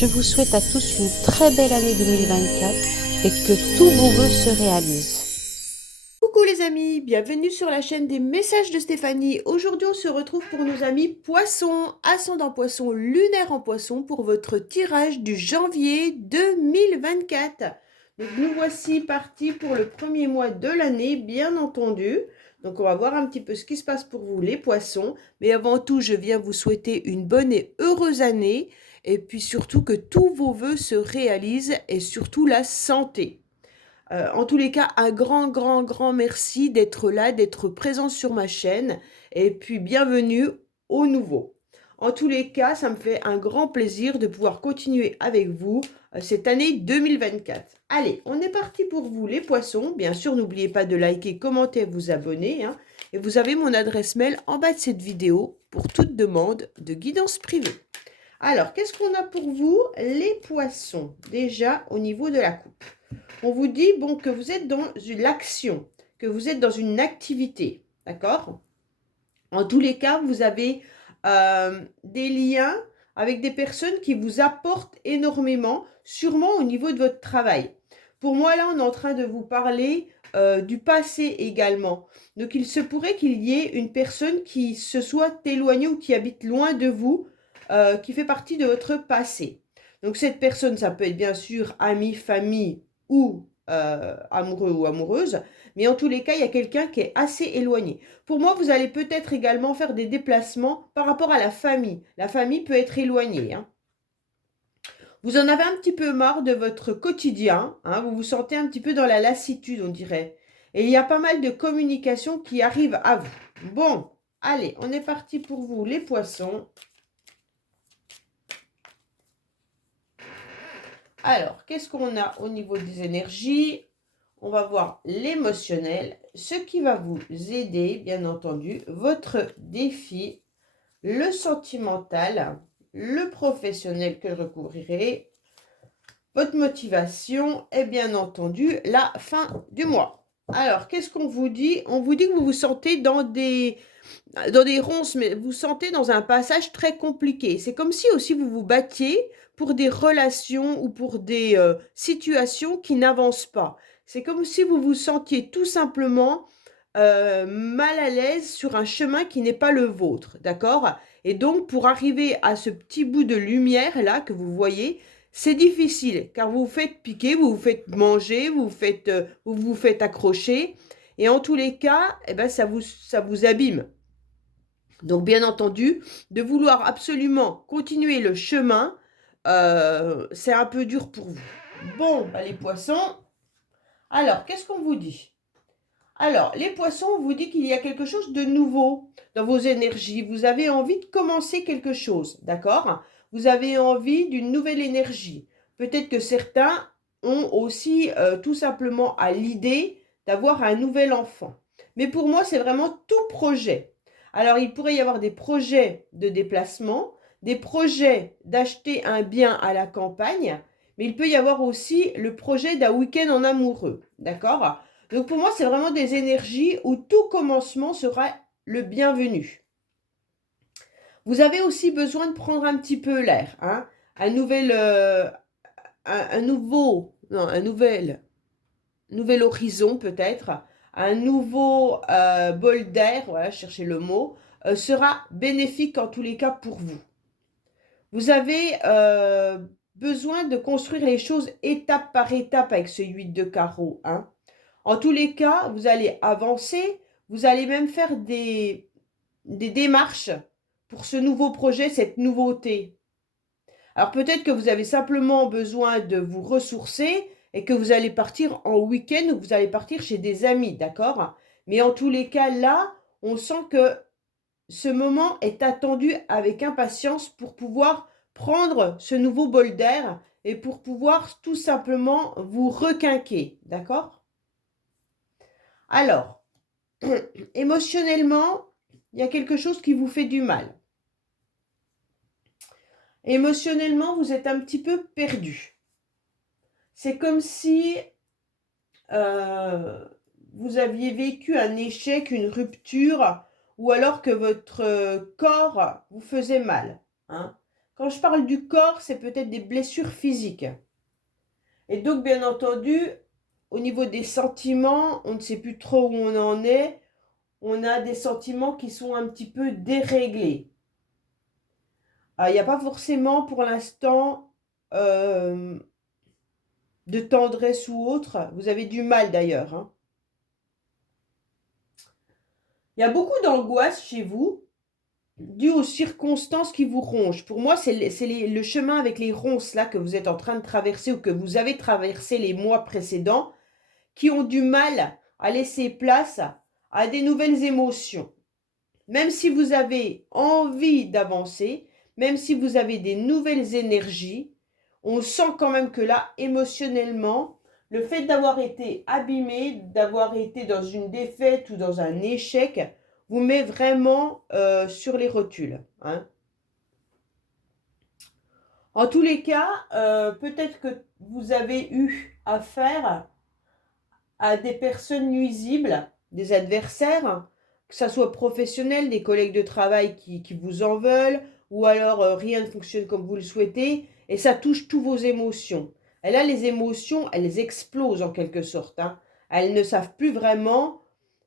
Je vous souhaite à tous une très belle année 2024 et que tous vos vœux se réalisent. Coucou les amis, bienvenue sur la chaîne des messages de Stéphanie. Aujourd'hui on se retrouve pour nos amis poissons, ascendant poisson, lunaire en poisson pour votre tirage du janvier 2024. Donc nous voici partis pour le premier mois de l'année, bien entendu. Donc on va voir un petit peu ce qui se passe pour vous les poissons. Mais avant tout, je viens vous souhaiter une bonne et heureuse année. Et puis surtout que tous vos vœux se réalisent et surtout la santé. En tous les cas, un grand merci d'être là, d'être présent sur ma chaîne. Et puis, bienvenue au nouveau. En tous les cas, ça me fait un grand plaisir de pouvoir continuer avec vous cette année 2024. Allez, on est parti pour vous les poissons. Bien sûr, n'oubliez pas de liker, commenter, vous abonner. Et vous avez mon adresse mail en bas de cette vidéo pour toute demande de guidance privée. Alors, qu'est-ce qu'on a pour vous les poissons? Déjà, au niveau de la coupe. On vous dit bon, que vous êtes dans l'action, que vous êtes dans une activité, d'accord? En tous les cas, vous avez des liens avec des personnes qui vous apportent énormément, sûrement au niveau de votre travail. Pour moi, là, on est en train de vous parler du passé également. Donc, il se pourrait qu'il y ait une personne qui se soit éloignée ou qui habite loin de vous, qui fait partie de votre passé. Donc, cette personne, ça peut être bien sûr ami, famille, ou amoureux ou amoureuse, mais en tous les cas, il y a quelqu'un qui est assez éloigné. Pour moi, vous allez peut-être également faire des déplacements par rapport à la famille. La famille peut être éloignée. Vous en avez un petit peu marre de votre quotidien, vous vous sentez un petit peu dans la lassitude, on dirait. Et il y a pas mal de communication qui arrive à vous. Bon, allez, on est parti pour vous, les poissons. Alors, qu'est-ce qu'on a au niveau des énergies? On va voir l'émotionnel, ce qui va vous aider, bien entendu, votre défi, le sentimental, le professionnel que je recouvrirai, votre motivation et bien entendu la fin du mois. Alors, qu'est-ce qu'on vous dit? On vous dit que vous vous sentez dans des ronces, mais vous sentez dans un passage très compliqué. C'est comme si aussi vous vous battiez pour des relations ou pour des situations qui n'avancent pas. C'est comme si vous vous sentiez tout simplement mal à l'aise sur un chemin qui n'est pas le vôtre, d'accord? Et donc, pour arriver à ce petit bout de lumière là que vous voyez, c'est difficile car vous vous faites piquer, vous vous faites manger, vous vous faites accrocher. Et en tous les cas, eh ben, ça vous abîme. Donc, bien entendu, de vouloir absolument continuer le chemin, c'est un peu dur pour vous. Bon, bah, les poissons, alors, qu'est-ce qu'on vous dit? Alors, les poissons, on vous dit qu'il y a quelque chose de nouveau dans vos énergies. Vous avez envie de commencer quelque chose, d'accord? Vous avez envie d'une nouvelle énergie. Peut-être que certains ont aussi tout simplement à l'idée d'avoir un nouvel enfant. Mais pour moi, c'est vraiment tout projet. Alors, il pourrait y avoir des projets de déplacement, des projets d'acheter un bien à la campagne, mais il peut y avoir aussi le projet d'un week-end en amoureux, d'accord? Donc pour moi, c'est vraiment des énergies où tout commencement sera le bienvenu. Vous avez aussi besoin de prendre un petit peu l'air, un nouvel, nouvel horizon peut-être, un nouveau bol d'air, voilà, cherchez le mot, sera bénéfique en tous les cas pour vous. Vous avez besoin de construire les choses étape par étape avec ce 8 de carreau. En tous les cas, vous allez avancer, vous allez même faire des démarches pour ce nouveau projet, cette nouveauté. Alors peut-être que vous avez simplement besoin de vous ressourcer et que vous allez partir en week-end ou que vous allez partir chez des amis, d'accord? Mais en tous les cas, là, on sent que ce moment est attendu avec impatience pour pouvoir prendre ce nouveau bol d'air et pour pouvoir tout simplement vous requinquer, d'accord? Alors, émotionnellement, il y a quelque chose qui vous fait du mal. Émotionnellement, vous êtes un petit peu perdu. C'est comme si vous aviez vécu un échec, une rupture, ou alors que votre corps vous faisait mal. Quand je parle du corps, c'est peut-être des blessures physiques. Et donc, bien entendu, au niveau des sentiments, on ne sait plus trop où on en est. On a des sentiments qui sont un petit peu déréglés. Il n'y a pas forcément pour l'instant de tendresse ou autre. Vous avez du mal d'ailleurs, hein. Il y a beaucoup d'angoisse chez vous, due aux circonstances qui vous rongent. Pour moi, c'est le chemin avec les ronces là que vous êtes en train de traverser ou que vous avez traversé les mois précédents, qui ont du mal à laisser place à des nouvelles émotions. Même si vous avez envie d'avancer, même si vous avez des nouvelles énergies, on sent quand même que là, émotionnellement, le fait d'avoir été abîmé, d'avoir été dans une défaite ou dans un échec, vous met vraiment sur les rotules, hein. En tous les cas, peut-être que vous avez eu affaire à des personnes nuisibles, des adversaires, que ça soit professionnel, des collègues de travail qui vous en veulent, ou alors rien ne fonctionne comme vous le souhaitez, et ça touche tous vos émotions. Et là, les émotions, elles explosent en quelque sorte, hein. Elles ne savent plus vraiment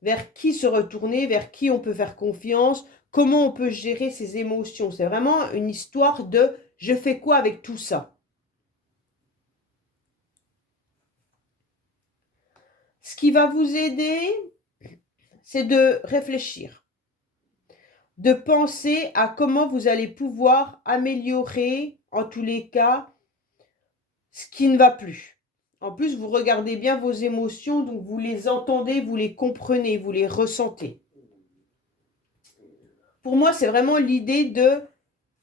vers qui se retourner, vers qui on peut faire confiance, comment on peut gérer ses émotions. C'est vraiment une histoire de « je fais quoi avec tout ça ?» Ce qui va vous aider, c'est de réfléchir, de penser à comment vous allez pouvoir améliorer, en tous les cas, ce qui ne va plus. En plus, vous regardez bien vos émotions, donc vous les entendez, vous les comprenez, vous les ressentez. Pour moi, c'est vraiment l'idée de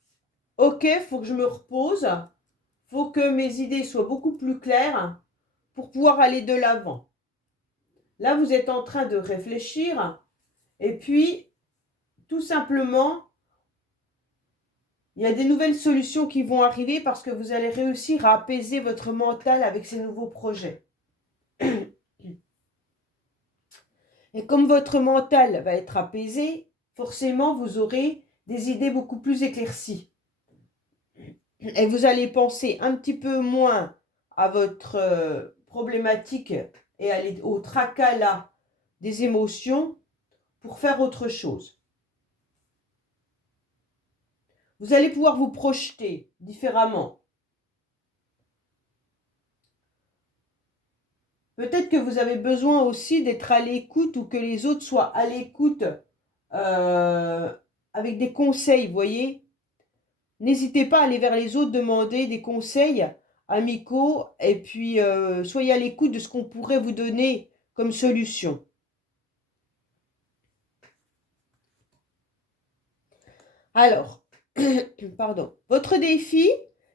« Ok, il faut que je me repose, il faut que mes idées soient beaucoup plus claires pour pouvoir aller de l'avant. » Là, vous êtes en train de réfléchir et puis, tout simplement, il y a des nouvelles solutions qui vont arriver parce que vous allez réussir à apaiser votre mental avec ces nouveaux projets. Et comme votre mental va être apaisé, forcément, vous aurez des idées beaucoup plus éclaircies. Et vous allez penser un petit peu moins à votre problématique et au tracas là des émotions pour faire autre chose. Vous allez pouvoir vous projeter différemment. Peut-être que vous avez besoin aussi d'être à l'écoute ou que les autres soient à l'écoute avec des conseils, vous voyez. N'hésitez pas à aller vers les autres, demander des conseils amicaux et puis soyez à l'écoute de ce qu'on pourrait vous donner comme solution. Alors, pardon, votre défi,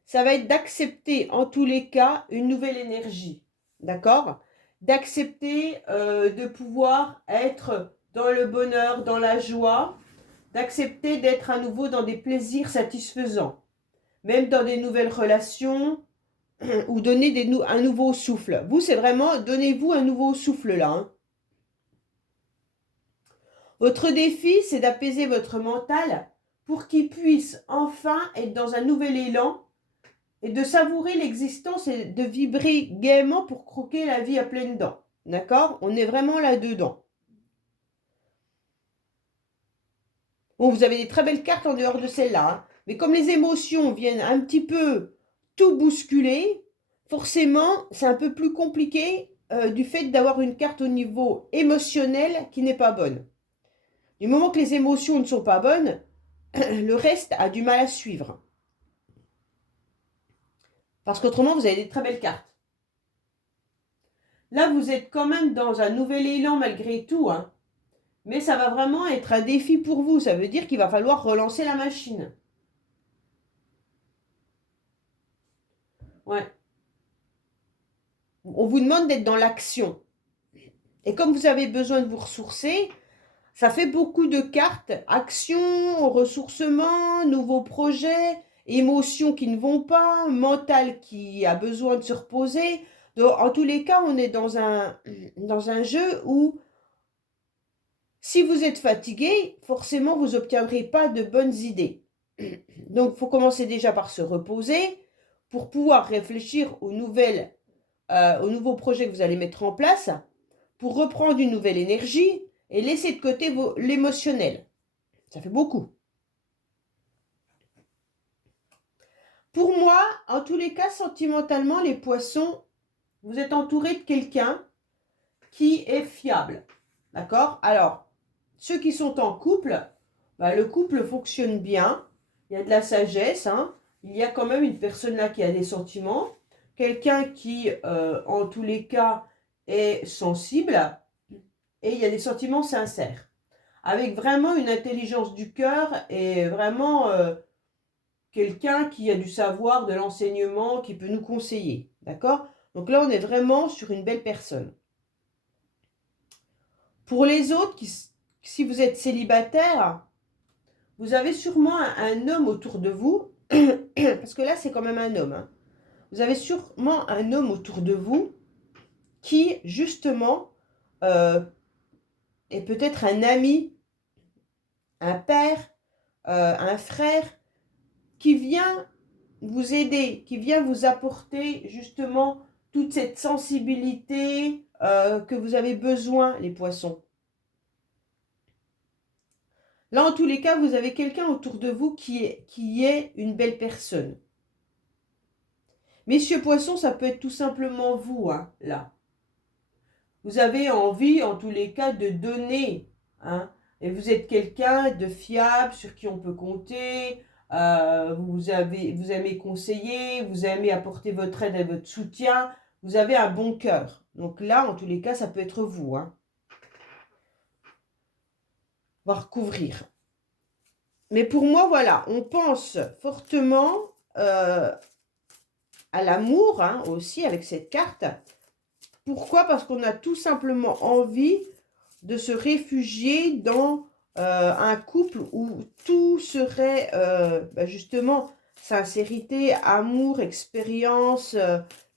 ça va être d'accepter en tous les cas une nouvelle énergie, d'accord ? D'accepter de pouvoir être dans le bonheur, dans la joie, d'accepter d'être à nouveau dans des plaisirs satisfaisants, même dans des nouvelles relations ou donner un nouveau souffle. Vous, c'est vraiment, donnez-vous un nouveau souffle là, hein. Votre défi, c'est d'apaiser votre mental pour qu'il puisse enfin être dans un nouvel élan et de savourer l'existence et de vibrer gaiement pour croquer la vie à pleines dents. D'accord ? On est vraiment là-dedans. Bon, vous avez des très belles cartes en dehors de celle-là, hein, mais comme les émotions viennent un petit peu tout bousculer, forcément, c'est un peu plus compliqué du fait d'avoir une carte au niveau émotionnel qui n'est pas bonne. Du moment que les émotions ne sont pas bonnes, le reste a du mal à suivre. Parce qu'autrement, vous avez des très belles cartes. Là, vous êtes quand même dans un nouvel élan malgré tout, hein. Mais ça va vraiment être un défi pour vous. Ça veut dire qu'il va falloir relancer la machine. Ouais. On vous demande d'être dans l'action. Et comme vous avez besoin de vous ressourcer, ça fait beaucoup de cartes. Action, ressourcement, nouveaux projets, émotions qui ne vont pas, mental qui a besoin de se reposer. Donc, en tous les cas, on est dans un jeu où si vous êtes fatigué, forcément, vous n'obtiendrez pas de bonnes idées. Donc, il faut commencer déjà par se reposer pour pouvoir réfléchir aux nouveaux projets que vous allez mettre en place, pour reprendre une nouvelle énergie et laisser de côté l'émotionnel. Ça fait beaucoup. Pour moi, en tous les cas, sentimentalement, les poissons, vous êtes entouré de quelqu'un qui est fiable. D'accord? Alors, ceux qui sont en couple, le couple fonctionne bien. Il y a de la sagesse. Hein. Il y a quand même une personne là qui a des sentiments. Quelqu'un qui, en tous les cas, est sensible. Et il y a des sentiments sincères. Avec vraiment une intelligence du cœur et vraiment quelqu'un qui a du savoir, de l'enseignement, qui peut nous conseiller. D'accord? Donc là, on est vraiment sur une belle personne. Pour les autres, si vous êtes célibataire, vous avez sûrement un homme autour de vous, parce que là, c'est quand même un homme. Hein. Vous avez sûrement un homme autour de vous qui, justement, est peut-être un ami, un père, un frère, qui vient vous aider, qui vient vous apporter, justement, toute cette sensibilité que vous avez besoin, les poissons. Là, en tous les cas, vous avez quelqu'un autour de vous qui est une belle personne. Messieurs poissons, ça peut être tout simplement vous, hein, là. Vous avez envie, en tous les cas, de donner. Hein, et vous êtes quelqu'un de fiable, sur qui on peut compter. Vous aimez conseiller, vous aimez apporter votre aide et votre soutien. Vous avez un bon cœur. Donc là, en tous les cas, ça peut être vous. Hein. On va recouvrir. Mais pour moi, voilà, on pense fortement à l'amour hein, aussi avec cette carte. Pourquoi? Parce qu'on a tout simplement envie de se réfugier dans un couple où tout serait justement sincérité, amour, expérience,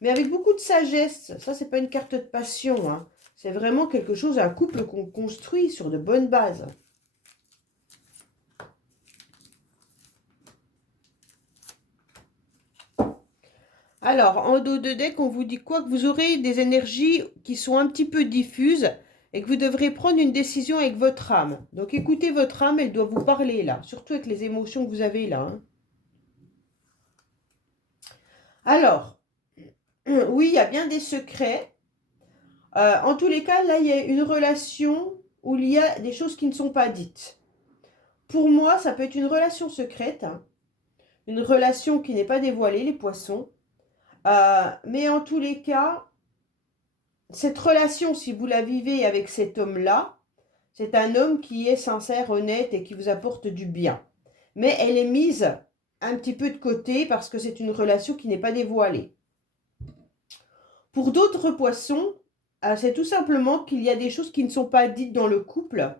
mais avec beaucoup de sagesse. Ça, c'est pas une carte de passion. Hein. C'est vraiment quelque chose, un couple qu'on construit sur de bonnes bases. Alors, en dos de deck, on vous dit quoi? Que vous aurez des énergies qui sont un petit peu diffuses et que vous devrez prendre une décision avec votre âme. Donc, écoutez votre âme, elle doit vous parler là, surtout avec les émotions que vous avez là. Hein. Alors, oui, il y a bien des secrets. En tous les cas, là, il y a une relation où il y a des choses qui ne sont pas dites. Pour moi, ça peut être une relation secrète, hein, une relation qui n'est pas dévoilée, les poissons. Mais en tous les cas, cette relation, si vous la vivez avec cet homme-là, c'est un homme qui est sincère, honnête et qui vous apporte du bien. Mais elle est mise un petit peu de côté parce que c'est une relation qui n'est pas dévoilée. Pour d'autres poissons, c'est tout simplement qu'il y a des choses qui ne sont pas dites dans le couple.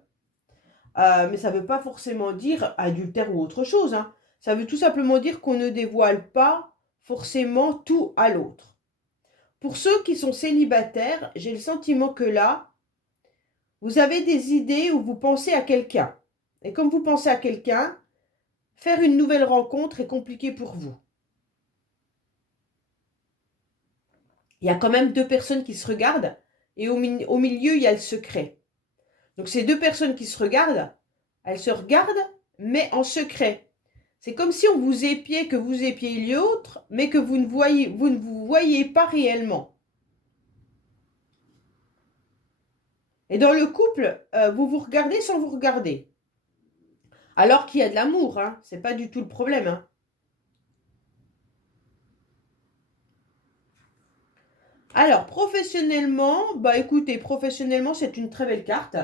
Mais ça ne veut pas forcément dire adultère ou autre chose. Hein. Ça veut tout simplement dire qu'on ne dévoile pas forcément tout à l'autre. Pour ceux qui sont célibataires, j'ai le sentiment que là, vous avez des idées où vous pensez à quelqu'un. Et comme vous pensez à quelqu'un, faire une nouvelle rencontre est compliqué pour vous. Il y a quand même deux personnes qui se regardent et au milieu, il y a le secret. Donc ces deux personnes qui se regardent, elles se regardent, mais en secret. C'est comme si on vous épiait, que vous épiez l'autre, mais que vous ne vous voyez pas réellement. Et dans le couple, vous vous regardez sans vous regarder. Alors qu'il y a de l'amour, hein, c'est pas du tout le problème. Hein. Alors, professionnellement, écoutez, professionnellement, c'est une très belle carte.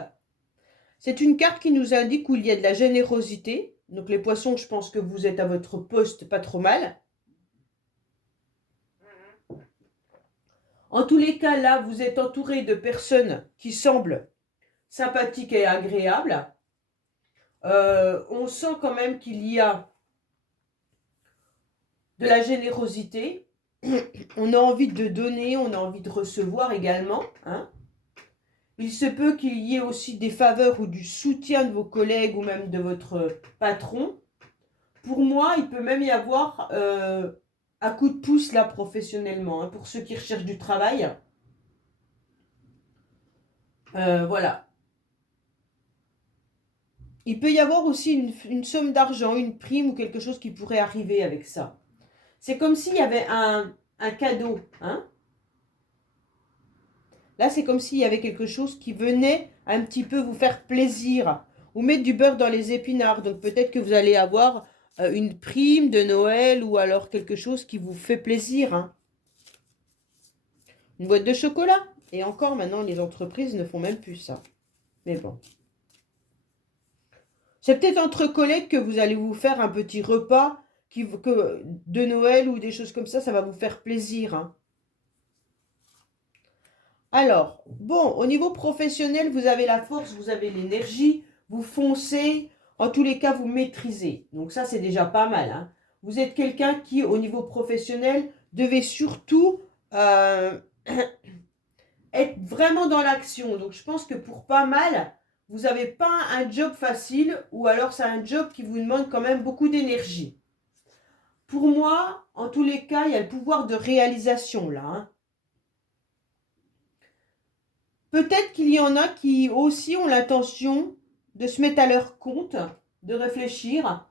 C'est une carte qui nous indique où il y a de la générosité. Donc les poissons, je pense que vous êtes à votre poste pas trop mal. En tous les cas, là, vous êtes entouré de personnes qui semblent sympathiques et agréables. On sent quand même qu'il y a de la générosité. On a envie de donner, on a envie de recevoir également. Hein. Il se peut qu'il y ait aussi des faveurs ou du soutien de vos collègues ou même de votre patron. Pour moi, il peut même y avoir un coup de pouce là professionnellement, hein, pour ceux qui recherchent du travail. Voilà. Il peut y avoir aussi une somme d'argent, une prime ou quelque chose qui pourrait arriver avec ça. C'est comme s'il y avait un cadeau, hein. Là, c'est comme s'il y avait quelque chose qui venait un petit peu vous faire plaisir ou mettre du beurre dans les épinards. Donc peut-être que vous allez avoir une prime de Noël ou alors quelque chose qui vous fait plaisir, hein. Une boîte de chocolat. Et encore, maintenant, les entreprises ne font même plus ça. Mais bon. C'est peut-être entre collègues que vous allez vous faire un petit repas de Noël ou des choses comme ça va vous faire plaisir, hein. Alors, bon, au niveau professionnel, vous avez la force, vous avez l'énergie, vous foncez, en tous les cas, vous maîtrisez. Donc ça, c'est déjà pas mal, hein. Vous êtes quelqu'un qui, au niveau professionnel, devait surtout être vraiment dans l'action. Donc je pense que pour pas mal, vous n'avez pas un job facile ou alors c'est un job qui vous demande quand même beaucoup d'énergie. Pour moi, en tous les cas, il y a le pouvoir de réalisation là, hein. Peut-être qu'il y en a qui aussi ont l'intention de se mettre à leur compte, de réfléchir,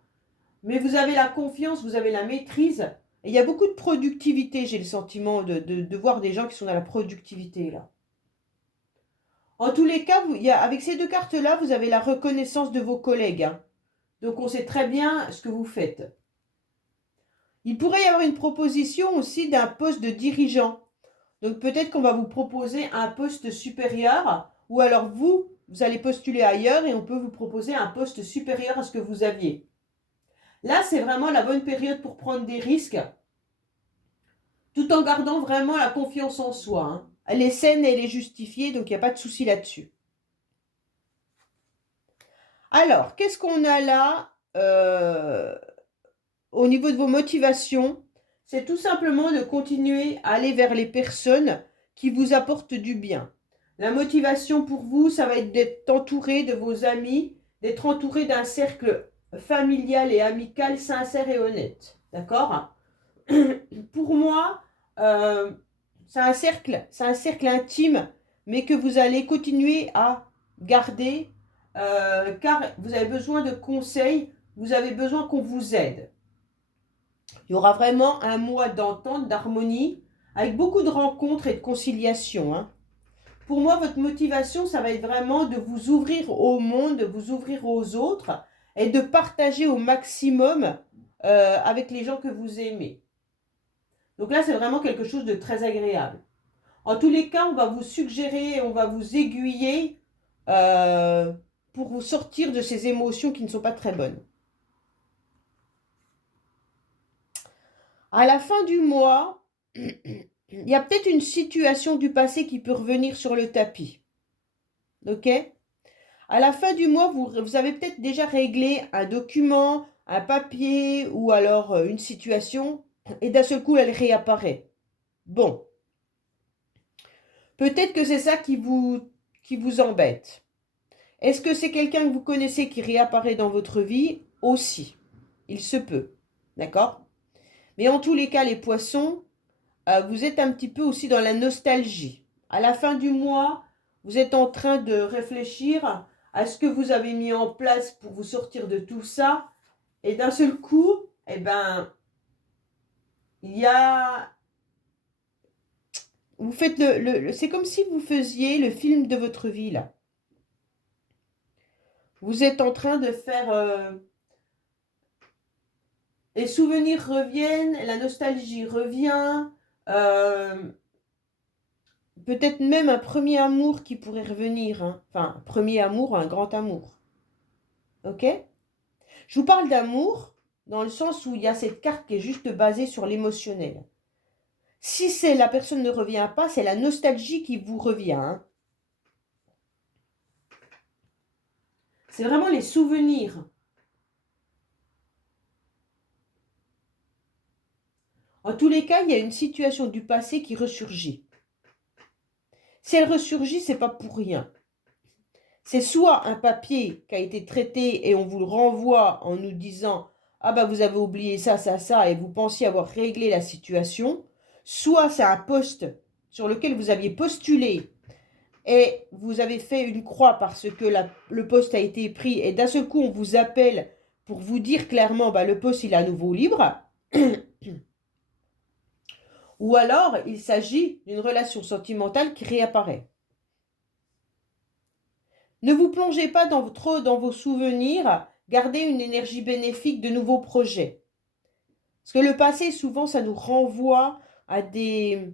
mais vous avez la confiance, vous avez la maîtrise. Et il y a beaucoup de productivité, j'ai le sentiment de voir des gens qui sont dans la productivité là. En tous les cas, avec ces deux cartes-là, vous avez la reconnaissance de vos collègues, hein. Donc on sait très bien ce que vous faites. Il pourrait y avoir une proposition aussi d'un poste de dirigeant. Donc peut-être qu'on va vous proposer un poste supérieur, ou alors vous allez postuler ailleurs et on peut vous proposer un poste supérieur à ce que vous aviez. Là, c'est vraiment la bonne période pour prendre des risques, tout en gardant vraiment la confiance en soi, hein. Elle est saine et elle est justifiée, donc il n'y a pas de souci là-dessus. Alors, qu'est-ce qu'on a là au niveau de vos motivations? C'est tout simplement de continuer à aller vers les personnes qui vous apportent du bien. La motivation pour vous, ça va être d'être entouré de vos amis, d'être entouré d'un cercle familial et amical sincère et honnête. D'accord? Pour moi, c'est un cercle intime, mais que vous allez continuer à garder, car vous avez besoin de conseils, vous avez besoin qu'on vous aide. Il y aura vraiment un mois d'entente, d'harmonie, avec beaucoup de rencontres et de conciliation, hein. Pour moi, votre motivation, ça va être vraiment de vous ouvrir au monde, de vous ouvrir aux autres et de partager au maximum avec les gens que vous aimez. Donc là, c'est vraiment quelque chose de très agréable. En tous les cas, on va vous suggérer, on va vous aiguiller pour vous sortir de ces émotions qui ne sont pas très bonnes. À la fin du mois, il y a peut-être une situation du passé qui peut revenir sur le tapis. Ok? À la fin du mois, vous avez peut-être déjà réglé un document, un papier ou alors une situation et d'un seul coup, elle réapparaît. Bon. Peut-être que c'est ça qui vous embête. Est-ce que c'est quelqu'un que vous connaissez qui réapparaît dans votre vie? Aussi. Il se peut. D'accord? Mais en tous les cas, les poissons, vous êtes un petit peu aussi dans la nostalgie. À la fin du mois, vous êtes en train de réfléchir à ce que vous avez mis en place pour vous sortir de tout ça. Et d'un seul coup, eh ben, il y a... Vous faites c'est comme si vous faisiez le film de votre vie, là. Vous êtes en train de faire... les souvenirs reviennent, la nostalgie revient. Peut-être même un premier amour qui pourrait revenir, hein. Enfin, un premier amour, un grand amour. Ok? Je vous parle d'amour dans le sens où il y a cette carte qui est juste basée sur l'émotionnel. Si la personne ne revient pas, c'est la nostalgie qui vous revient, hein. C'est vraiment les souvenirs. En tous les cas, il y a une situation du passé qui ressurgit. Si elle ressurgit, c'est pas pour rien. C'est soit un papier qui a été traité et on vous le renvoie en nous disant ah bah vous avez oublié ça, ça, ça, et vous pensiez avoir réglé la situation, soit c'est un poste sur lequel vous aviez postulé et vous avez fait une croix parce que le poste a été pris et d'un seul coup on vous appelle pour vous dire clairement bah, le poste il est à nouveau libre. Ou alors il s'agit d'une relation sentimentale qui réapparaît. Ne vous plongez pas trop dans vos souvenirs, gardez une énergie bénéfique de nouveaux projets. Parce que le passé, souvent, ça nous renvoie à des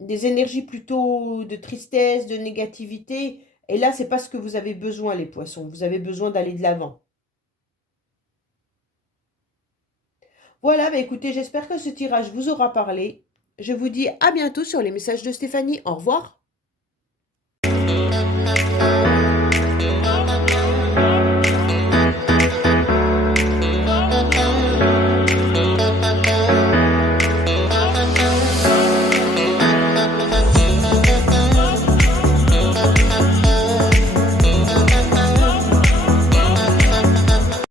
énergies plutôt de tristesse, de négativité. Et là, c'est pas ce que vous avez besoin, les poissons. Vous avez besoin d'aller de l'avant. Voilà, bah écoutez, j'espère que ce tirage vous aura parlé. Je vous dis à bientôt sur les messages de Stéphanie. Au revoir.